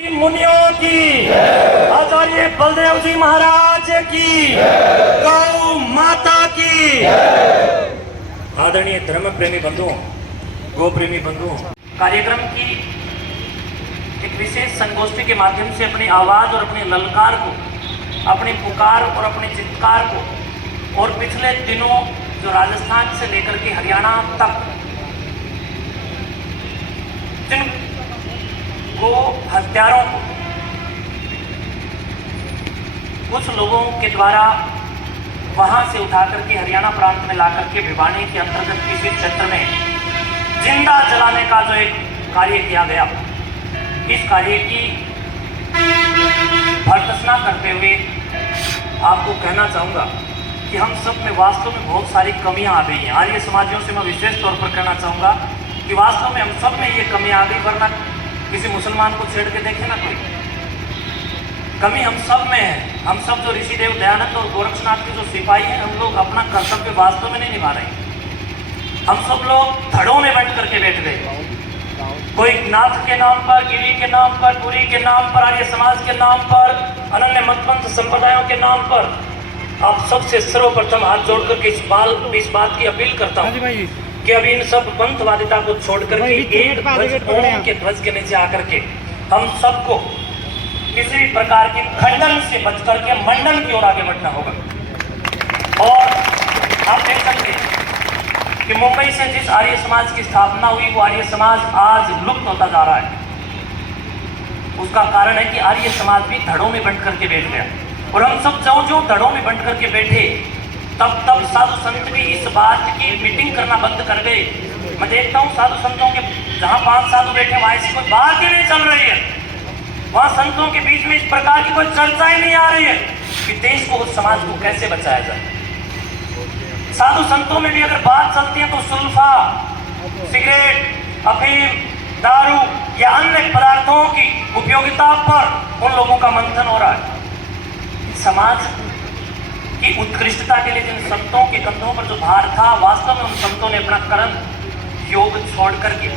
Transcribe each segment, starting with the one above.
मुनियों की, आचार्य बलदेव जी महाराज की, गौ माता की। आदरणीय धर्म प्रेमी बंधुओं, गौ प्रेमी बंधुओं, कार्यक्रम की एक विशेष संगोष्ठी के माध्यम से अपनी आवाज और अपने ललकार को, अपनी पुकार और अपने चित्कार को, और पिछले दिनों जो राजस्थान से लेकर के हरियाणा तक जिन गो हत्यारों को कुछ लोगों के द्वारा वहां से उठा करके हरियाणा प्रांत में लाकर के भिवानी के अंतर्गत किसी क्षेत्र में जिंदा जलाने का जो एक कार्य किया गया, इस कार्य की भर्त्सना करते हुए आपको कहना चाहूँगा कि हम सब में वास्तव में बहुत सारी कमियां आ गई हैं। आर्य समाजियों से मैं विशेष तौर पर कहना चाहूँगा कि वास्तव में हम सब में ये कमियां आ गई, वरना किसी मुसलमान को छेड़ के देखे ना कोई। कमी हम सब में है। हम सब जो ऋषिदेव दयानंद और गोरक्षनाथ के जो सिपाही हैं, हम लोग अपना कर्तव्य वास्तव में नहीं निभा रहे। हम सब लोग धड़ों में बंट करके बैठ गए। कोई नाथ के नाम पर, गिरी के नाम पर, पुरी के नाम पर, आर्य समाज के नाम पर, अनन्य मतपंथ संप्रदायों के नाम पर। आप सबसे सर्वप्रथम हाथ जोड़ करके इस बात की अपील करता हूँ कि अभी इन सब पंथवादिता को छोड़कर के एक ओम के ध्वज के नीचे आकर के हम सबको किसी भी प्रकार के खंडन से बच करके मंडन की ओर आगे बढ़ना होगा। और आप देख सकते हैं कि मुंबई से जिस आर्य समाज की स्थापना हुई, वो आर्य समाज आज लुप्त होता जा रहा है। उसका कारण है कि आर्य समाज भी धड़ों में बंट करके बैठ गया, और हम सब जो धड़ों में बंट करके बैठे, तब साधु संत भी इस बात की मीटिंग करना बंद कर गए। मैं देखता हूँ साधु संतों के जहाँ 5 साधु बैठे, वहां ऐसी कोई बात ही नहीं चल रही है। वहां संतों के बीच में इस प्रकार की कोई चर्चा ही नहीं आ रही है कि देश को, उस समाज को कैसे बचाया जाए। साधु संतों में भी अगर बात चलती है तो सुल्फा, सिगरेट, अफीम, दारू या अन्य पदार्थों की उपयोगिता पर उन लोगों का मंथन हो रहा है। समाज की उत्कृष्टता के लिए जिन संतों के कंधों पर जो भार था, वास्तव में उन संतों ने अपना कर्म योग छोड़ करके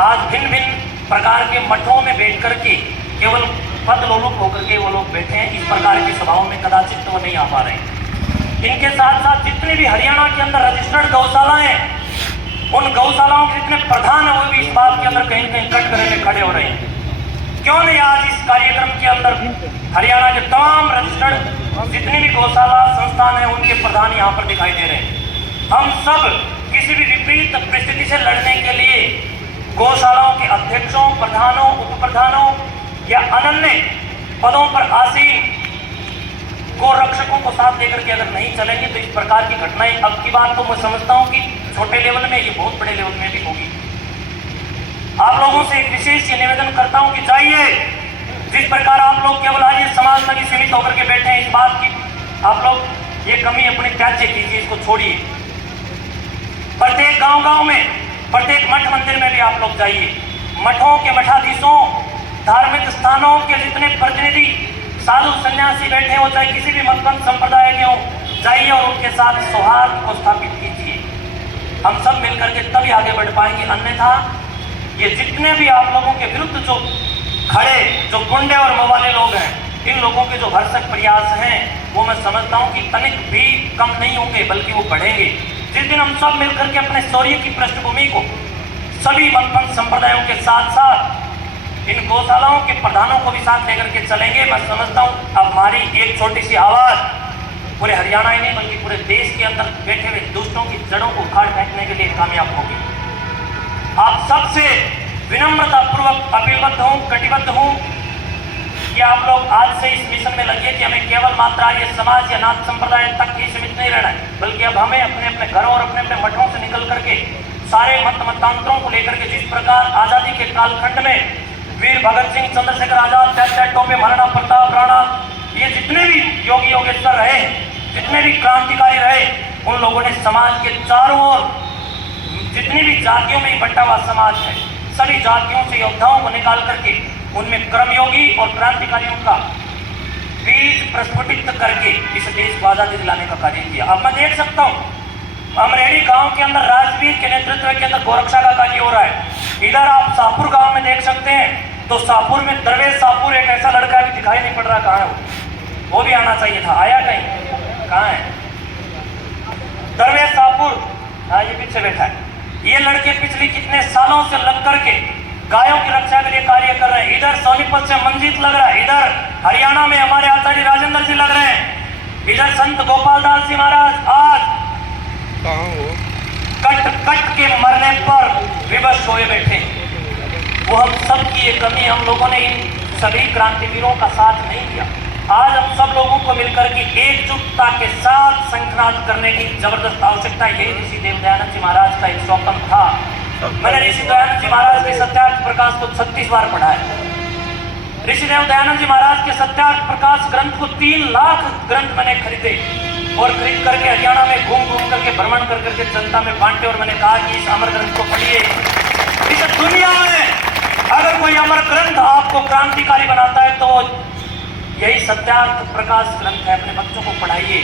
आज भिन्न भिन्न प्रकार के मठों में बैठ करके केवल पद लोलुप होकर के वो लोग बैठे हैं। इस प्रकार की सभाओं में कदाचित तो वो नहीं आ पा रहे हैं। इनके साथ साथ जितने भी हरियाणा के अंदर रजिस्टर्ड गौशालाएं हैं, उन गौशालाओं के जितने प्रधान है, वो भी इस बात के अंदर कहीं न कहीं कटघरे में खड़े हो रहे हैं। क्यों नहीं आज इस कार्यक्रम के अंदर हरियाणा के तमाम रजिस्टर्ड जितने भी गौशाला संस्थान हैं, उनके प्रधान यहाँ पर दिखाई दे रहे हैं। हम सब किसी भी विपरीत परिस्थिति से लड़ने के लिए गौशालाओं के अध्यक्षों, प्रधानों, उप प्रधानों या अनन्य पदों पर आसीन गोरक्षकों को साथ लेकर के अगर नहीं चलेंगे तो इस प्रकार की घटनाएं, अब की बात तो मैं समझता हूँ कि छोटे लेवल में, ये बहुत बड़े लेवल में भी होगी। आप लोगों से एक विशेष ये निवेदन करता हूँ कि जाइए, जिस प्रकार आप लोग केवल आर्य समाज तक ही सीमित होकर के बैठे हैं, इस बात की आप लोग ये कमी अपनी त्याज्य कीजिए, इसको छोड़िए। प्रत्येक गांव में, प्रत्येक मठ मंदिर में भी आप लोग जाइए। मठों के मठाधीशों, धार्मिक स्थानों के जितने प्रतिनिधि साधु सन्यासी बैठे हो, चाहे किसी भी मतपंथ संप्रदाय के हो, जाइए और उनके साथ सौहार्द को स्थापित कीजिए। हम सब मिलकर के तभी आगे बढ़ पाएंगे। अन्यथा ये जितने भी आप लोगों के विरुद्ध जो खड़े, जो गुंडे और मवाले लोग हैं, इन लोगों के जो भरसक प्रयास हैं, वो मैं समझता हूँ कि तनिक भी कम नहीं होंगे, बल्कि वो बढ़ेंगे। जिस दिन हम सब मिलकर के अपने शौर्य की पृष्ठभूमि को सभी मतपंथ संप्रदायों के साथ साथ इन गौशालाओं के प्रधानों को भी साथ लेकर के चलेंगे, मैं समझता हूँ अब हमारी एक छोटी सी आवाज पूरे हरियाणा ही नहीं बल्कि पूरे देश के अंदर बैठे हुए दुष्टों की जड़ों को उखाड़ फेंकने के लिए कामयाब होगी। आप सबसे विनम्रता पूर्वक अपीलबद्ध हूँ, कटिबद्ध हूँ कि आप लोग आज से इस मिशन में लगिए कि हमें केवल मात्र आर्य समाज या नाथ संप्रदाय तक ही सीमित नहीं रहना है, बल्कि अब हमें अपने अपने घरों और अपने अपने मठों से निकल करके सारे मतांतरों को लेकर के, जिस प्रकार आजादी के कालखंड में वीर भगत सिंह, चंद्रशेखर आजाद, टैट टोपे, महाराणा प्रताप, राणा, ये जितने भी योगी योगेश्वर रहे, जितने भी क्रांतिकारी रहे, उन लोगों ने समाज के चारों ओर जितनी भी जातियों में बंटा हुआ समाज है, सभी जातियों से योद्धाओं को निकाल करके उनमें कर्मयोगी और क्रांतिकारियों का बीज प्रस्फुटित करके इस देश को आजादी दिलाने का कार्य किया। अब मैं देख सकता हूँ अमरेली गांव के अंदर राजवीर के नेतृत्व के अंदर गोरक्षा का कार्य हो रहा है। इधर आप शाहपुर गांव में देख सकते हैं तो शाहपुर में दरवेश शाहपुर एक ऐसा लड़का भी दिखाई नहीं पड़ रहा, कहाँ है वो भी आना चाहिए था, आया कहीं, कहाँ है दरवेश शाहपुर? हाँ, ये पीछे बैठा है। ये लड़के पिछले कितने सालों से लग करके गायों की रक्षा के लिए कार्य कर रहे हैं। इधर सोनीपत से मंजीत लग रहा है, इधर हरियाणा में हमारे आचार्य राजेंद्र जी लग रहे हैं, इधर संत गोपाल दास जी महाराज आज कट कट के मरने पर विवश हुए बैठे। वो हम सब की ये कमी, हम लोगों ने इन सभी क्रांतिवीरों का साथ नहीं दिया। आज हम सब लोगों को मिलकर के एकजुटता के साथ संक्रांत करने की जबरदस्त आवश्यकता, यही ऋषि देव दयानंद जी महाराज का एक स्वप्न था। मैंने ऋषि दयानंद जी महाराज के सत्यार्थ प्रकाश को 36 बार पढ़ा है। ऋषि देव दयानंद जी महाराज के सत्यार्थ प्रकाश ग्रंथ को 3 लाख ग्रंथ मैंने खरीदे और खरीद करके हरियाणा में घूम घूम करके भ्रमण कर करके जनता में बांटे। और मैंने कहा कि इस अमर ग्रंथ को पढ़िए। इस दुनिया में अगर कोई अमर ग्रंथ आपको क्रांतिकारी बनाता है तो यही सत्यार्थ प्रकाश ग्रंथ है। अपने बच्चों को पढ़ाइए।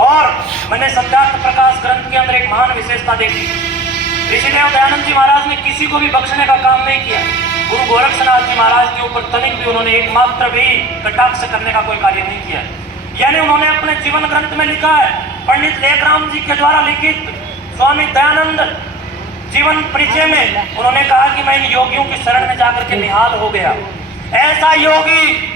और मैंने सत्यार्थ प्रकाश ग्रंथ के अंदर एक महान विशेषता देखी। ऋषिदेव दयानंद जी महाराज ने किसी को भी बख्शने का काम नहीं किया। गुरु गोरक्षनाथ जी महाराज के ऊपर तनिक भी उन्होंने एक मात्र भी कटाक्ष करने का कोई कार्य नहीं किया। यानी उन्होंने अपने जीवन ग्रंथ में लिखा है, पंडित लेखराम जी के द्वारा लिखित स्वामी दयानंद जीवन परिचय में उन्होंने कहा कि मैं इन योगियों की शरण में जाकर के निहाल हो गया। ऐसा योगी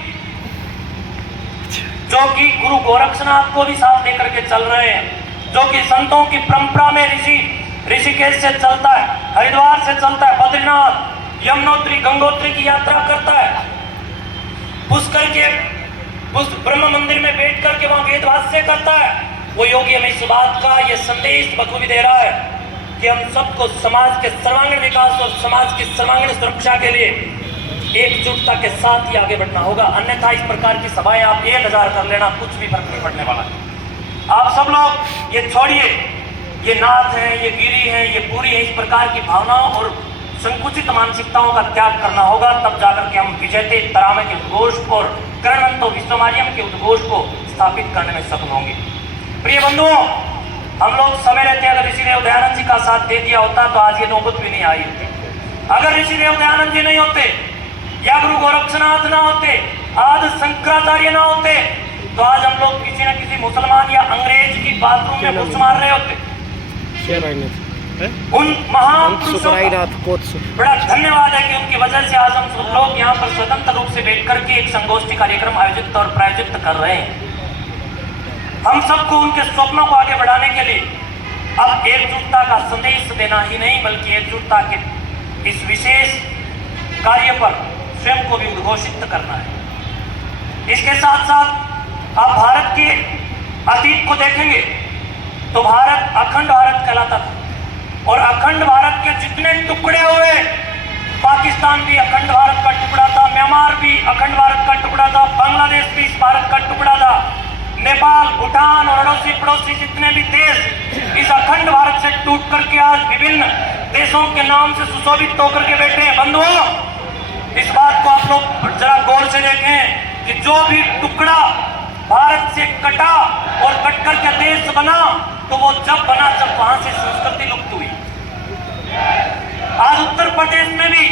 जो कि गुरु गोरक्षनाथ को भी साथ लेकर के चल रहे हैं, जो कि संतों की परंपरा में ऋषिकेश से चलता है, हरिद्वार से चलता है, बद्रीनाथ, यमुनोत्री, गंगोत्री की यात्रा करता है, पुष्कर के उस ब्रह्म मंदिर में बैठ करके वहां वेद भाष्य करता है। वो योगी हमें इस बात का ये संदेश बखूबी दे रहा है कि हम सबको समाज के सर्वांगीण विकास और समाज की सर्वांगीण सुरक्षा के लिए एकजुटता के साथ ही आगे बढ़ना होगा। अन्यथा इस प्रकार की सभाएं आप 1000 कर लेना, कुछ भी फर्क नहीं पड़ने वाला है। आप सब लोग ये छोड़िए, ये नाथ है, ये गिरी है, ये पूरी है, इस प्रकार की भावनाओं और संकुचित मानसिकताओं का त्याग करना होगा। तब जाकर के हम विजयते तरामे के उद्घोष और करणवंतो विश्वमार्यम के उद्घोष को स्थापित करने में सफल होंगे। प्रिय बंधुओं, हम लोग समय रहते अगर ऋषिदेव दयानंद जी का साथ दे दिया होता तो आज ये नौबत भी नहीं आई होती। अगर ऋषिदेव दयानंद जी नहीं होते या गुरु गोरक्षनाथ ना होते, आज शंकराचार्य ना होते, तो आज हम लोग किसी न किसी मुसलमान या अंग्रेज की बाथरूम में घुस मार रहे होते। उन महापुरुषों का बड़ा धन्यवाद है कि उनकी वजह से आज हम सब लोग यहाँ पर स्वतंत्र रूप से बैठ करके एक संगोष्ठी कार्यक्रम आयोजित और प्रायोजित कर रहे हैं। हम सबको उनके स्वप्नों को आगे बढ़ाने के लिए अब एकजुटता का संदेश देना ही नहीं बल्कि एकजुटता के इस विशेष कार्य पर स्वयं को भी उद्घोषित करना है। इसके साथ साथ आप भारत के अतीत को देखेंगे तो भारत अखंड भारत कहलाता था और अखंड भारत के जितने टुकड़े हुए, पाकिस्तान भी अखंड भारत का टुकड़ा था, म्यांमार भी अखंड भारत का टुकड़ा था, बांग्लादेश भी इस भारत का टुकड़ा था, नेपाल, भूटान और अड़ोसी पड़ोसी जितने भी देश इस अखंड भारत से टूट करके आज विभिन्न देशों के नाम से सुशोभित होकर के बैठे हैं। बंधुओं, इस बात को आप लोग जरा गौर से देखें कि जो भी टुकड़ा भारत से कटा और कट कर के देश बना तो वो जब बना जब वहां से संस्कृति लुप्त हुई। आज उत्तर प्रदेश में भी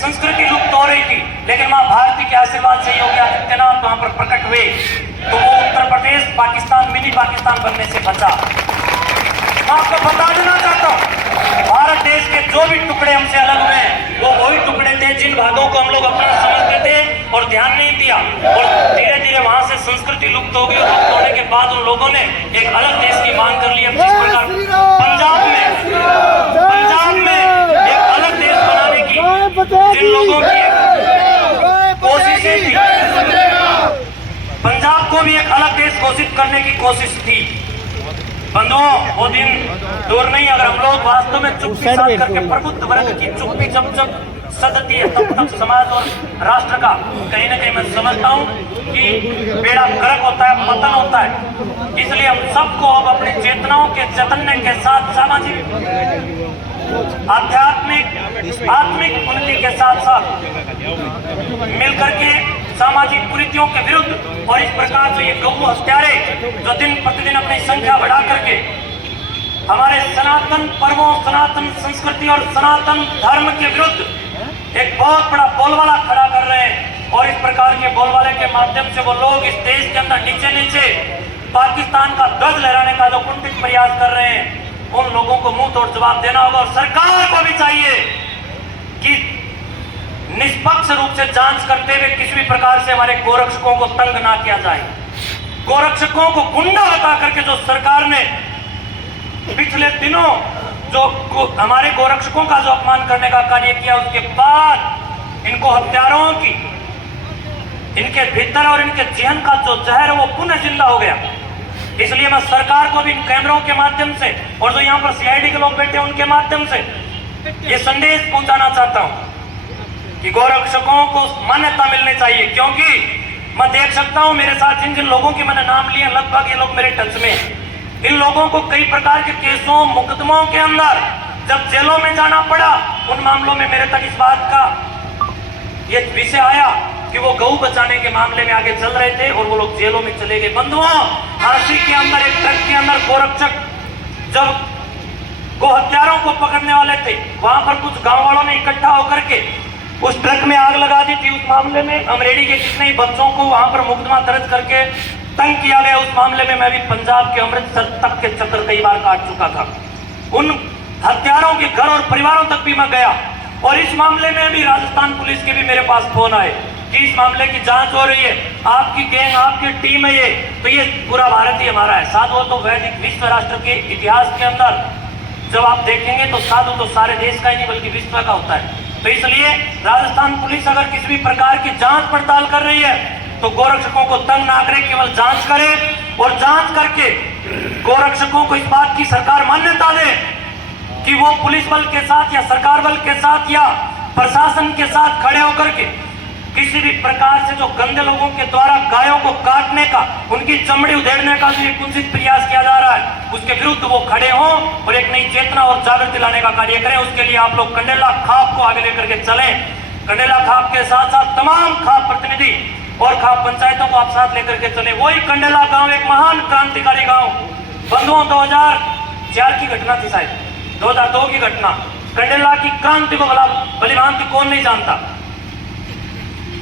संस्कृति लुप्त हो रही थी, लेकिन मां भारती के आशीर्वाद से योगी आदित्यनाथ वहां पर प्रकट हुए तो वो उत्तर प्रदेश पाकिस्तान, मिनी पाकिस्तान बनने से बचा। मैं आपको बता देना चाहता हूँ, भारत देश के जो भी टुकड़े हमसे अलग हुए वो वही टुकड़े थे जिन भागों को हम लोग अपना समझते थे और ध्यान नहीं दिया, और धीरे धीरे वहां से संस्कृति लुप्त हो गई। और लुप्त होने के बाद उन लोगों ने एक अलग देश की मांग कर ली। जिस प्रकार पंजाब में एक अलग देश बनाने की जिन लोगों की कोशिशें थी, पंजाब को भी एक अलग देश घोषित करने की कोशिश थी। बंधुओं, वो दिन दूर नहीं। अगर हम लोग वास्तव में चुप्पी साध करके प्रबुद्ध वर्ग की चुप्पी जब सदती है तब तक समाज और राष्ट्र का कहीं ना कहीं मैं समझता हूँ कि बेड़ा गर्क होता है, पतन होता है। इसलिए हम सबको अब अपनी चेतनाओं के चैतन्य के साथ सामाजिक आत्मिक उन्नति के साथ साथ मिलकर के सामाजिक कुरीतियों के विरुद्ध और इस प्रकार से ये गौ हत्यारे जो दिन प्रतिदिन अपनी संख्या बढ़ा करके हमारे सनातन पर्वों, सनातन संस्कृति और सनातन धर्म के विरुद्ध एक बहुत बड़ा बोलबाला खड़ा कर रहे हैं और इस प्रकार के बोलबाले के माध्यम से वो लोग इस देश के अंदर नीचे नीचे पाकिस्तान का ध्वज लहराने का जो कुंठित प्रयास कर रहे हैं, उन लोगों को मुंह तोड़ जवाब देना होगा। और सरकार को भी चाहिए कि निष्पक्ष रूप से जांच करते हुए किसी भी प्रकार से हमारे गोरक्षकों को तंग ना किया जाए। गोरक्षकों को गुंडा बता करके जो सरकार ने पिछले दिनों जो हमारे गोरक्षकों का जो अपमान करने का कार्य किया, उसके बाद इनको हत्यारों की इनके भीतर और इनके जहन का जो जहर है वो पुनः जिंदा हो गया। इसलिए मैं सरकार को भी इन कैमरों के माध्यम से और जो यहाँ पर सीआईडी के लोग बैठे हैं उनके माध्यम से ये संदेश पहुंचाना चाहता हूं कि गोरक्षकों को मान्यता मिलनी चाहिए। क्योंकि मैं देख सकता हूं मेरे साथ जिन जिन लोगों के मैंने नाम लिए, लगभग ये लोग मेरे टच में हैं। इन लोगों को कई प्रकार के केसों मुकदमों के अंदर जब जेलों में जाना पड़ा, उन मामलों में मेरे तक इस बात का ये विषय आया कि वो गऊ बचाने के मामले में आगे चल रहे थे और वो लोग जेलों में चले गए। बंधुओं, झांसी के अंदर एक ट्रक के अंदर गोरक्षक जब गो हत्यारों को पकड़ने वाले थे, वहां पर कुछ गांव वालों ने इकट्ठा होकर के उस ट्रक में आग लगा दी थी। उस मामले में अमरेली के कितने ही बच्चों को वहां पर मुकदमा दर्ज करके तंग किया गया। उस मामले में मैं भी पंजाब के अमृतसर तक के चक्कर कई बार काट चुका था। उन हत्यारों के घर और परिवारों तक भी मैं गया और इस मामले में भी राजस्थान पुलिस के भी मेरे पास फोन आए कि इस मामले की जांच हो रही है, आपकी गैंग आपकी टीम है। ये तो ये पूरा भारत ही हमारा है। साधु तो वैदिक विश्व राष्ट्र के इतिहास के अंदर जब आप देखेंगे तो साधु तो सारे देश का ही नहीं बल्कि विश्व का होता है। तो इसलिए राजस्थान पुलिस अगर किसी भी प्रकार की जांच पड़ताल कर रही है तो गोरक्षकों को तंग ना करे, केवल जांच करे और जांच करके गोरक्षकों को इस बात की सरकार मान्यता दे कि वो पुलिस बल के साथ या सरकार बल के साथ या प्रशासन के साथ खड़े होकर के किसी भी प्रकार से जो गंदे लोगों के द्वारा गायों को काटने का, उनकी चमड़ी उधेड़ने का जो ये कुंसित प्रयास किया जा रहा है, उसके विरुद्ध वो खड़े हों और एक नई चेतना और जागृति लाने का कार्य करें। उसके लिए आप लोग कंडेला खाप को आगे लेकर के चलें। कंडेला खाप के साथ साथ तमाम खाप प्रतिनिधि और खाप पंचायतों को आप साथ लेकर के चले। वही कंडेला गांव एक महान क्रांतिकारी गांव, बंधुओं 2004 की घटना थी, शायद 2002 की घटना। कंडेला की क्रांति को भलीभांति कौन नहीं जानता।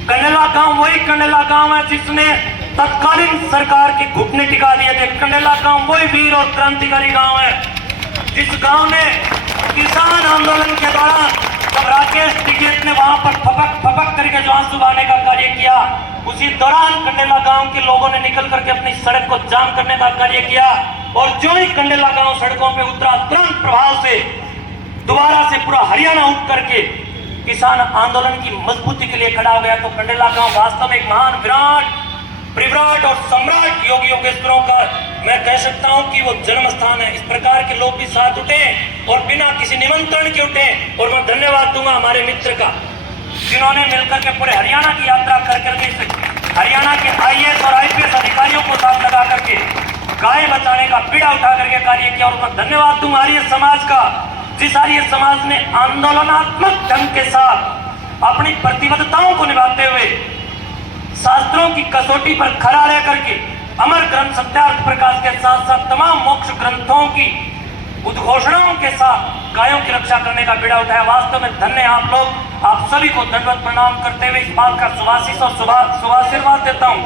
कंडेला गांव वही कंडेला गांव है जिसने तत्कालीन सरकार के घुटने टिका दिए थे। कंडेला गांव वही वीर और क्रांतिकारी गांव है जिस गांव ने किसान आंदोलन के दौरान जब राकेश टिकैत ने वहां पर फपक करके जो आंसू बहाने का कार्य किया, उसी दौरान कंडेला गांव के लोगों ने निकल करके अपनी सड़क को जाम करने का कार्य किया। और जो ही कंडेला गांव सड़कों पे उतरा, तुरंत प्रभाव से दोबारा से पूरा हरियाणा उठ करके किसान आंदोलन की मजबूती के लिए खड़ा हो गया। तो कंडेला गांव वास्तव में एक महान विराट और सम्राट योगी योगेश्वरों का मैं कह सकता हूं कि वो जन्म स्थान है। इस प्रकार के लोग भी साथ उठे और बिना किसी निमंत्रण के उठे। और मैं धन्यवाद दूंगा हमारे मित्र का जिन्होंने मिलकर के पूरे हरियाणा की यात्रा कर करके हरियाणा के आईएएस और आईपीएस अधिकारियों को साथ लगा करके गाय बचाने का बीड़ा उठा करके कार्य किया। और मैं धन्यवाद दूंगा आर्य समाज का, जिस आर्य समाज ने आंदोलनात्मक ढंग के साथ अपनी प्रतिबद्धताओं को निभाते हुए शास्त्रों की कसौटी पर खड़ा रह करके अमर ग्रंथ सत्यार्थ प्रकाश के साथ साथ तमाम मोक्ष ग्रंथों की उद्घोषणाओं के साथ गायों की रक्षा करने का बीड़ा उठाया। वास्तव में धन्य आप लोग। आप सभी को दंडवत प्रणाम करते हुए इस बात का शुभाशीष और शुभाशीर्वाद देता हूं